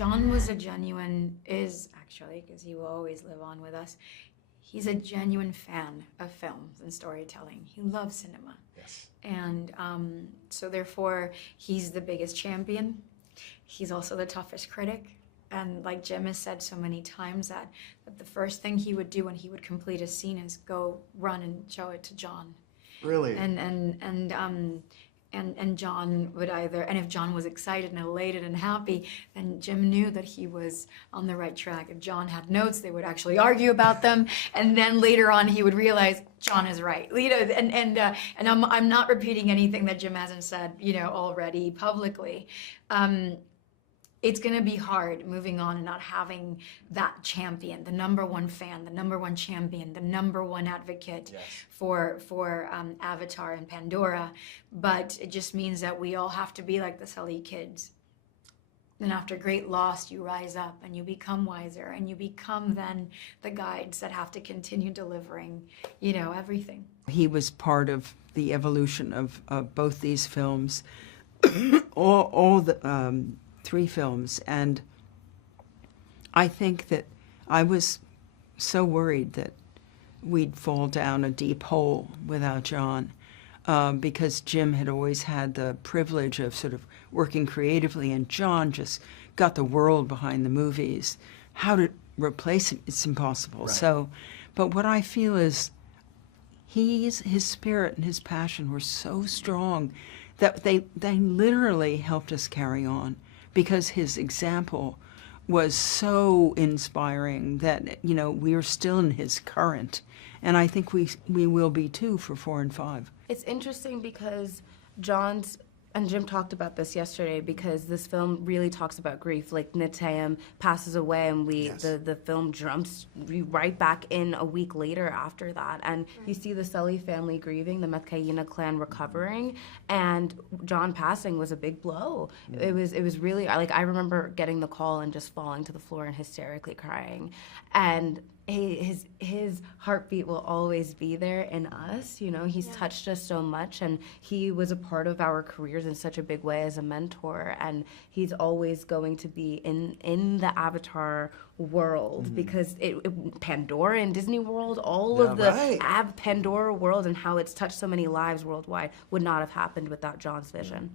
Jon was a genuine, is actually, because he will always live on with us, he's a genuine fan of films and storytelling. He loves cinema. Yes. And so therefore, he's the biggest champion. He's also the toughest critic. And like Jim has said so many times that the first thing he would do when he would complete a scene is go run and show it to Jon. Really? And Jon would either, and if Jon was excited and elated and happy, then Jim knew that he was on the right track. If Jon had notes, they would actually argue about them, and then later on he would realize Jon is right. You know, and I'm not repeating anything that Jim hasn't said, you know, already publicly. It's going to be hard moving on and not having that champion, the #1 fan, the #1 champion, the #1 advocate Yes. for Avatar and Pandora. But it just means that we all have to be like the Sully kids. And after great loss, you rise up and you become wiser and you become then the guides that have to continue delivering, you know, everything. He was part of the evolution of both these films, all the 3 films, and I think that I was so worried that we'd fall down a deep hole without Jon, because Jim had always had the privilege of sort of working creatively, and Jon just got the world behind the movies. How to replace him, it's impossible. Right. So, but what I feel is his spirit and his passion were so strong that they literally helped us carry on, because his example was so inspiring that, you know, we are still in his current. And I think we will be too for 4 and 5. It's interesting because Jon's, and Jim talked about this yesterday, because this film really talks about grief. Like Nitayam passes away, and Yes. the film jumps right back in a week later after that, and you see the Sully family grieving, the Matkayina clan recovering, and Jon passing was a big blow. It was really, like, I remember getting the call and just falling to the floor and hysterically crying, and his heartbeat will always be there in us. You know, he's touched us so much, and he was a part of our careers in such a big way as a mentor, and he's always going to be in the Avatar world, because Pandora and Disney World, all of the Right. Pandora world and how it's touched so many lives worldwide would not have happened without Jon's vision.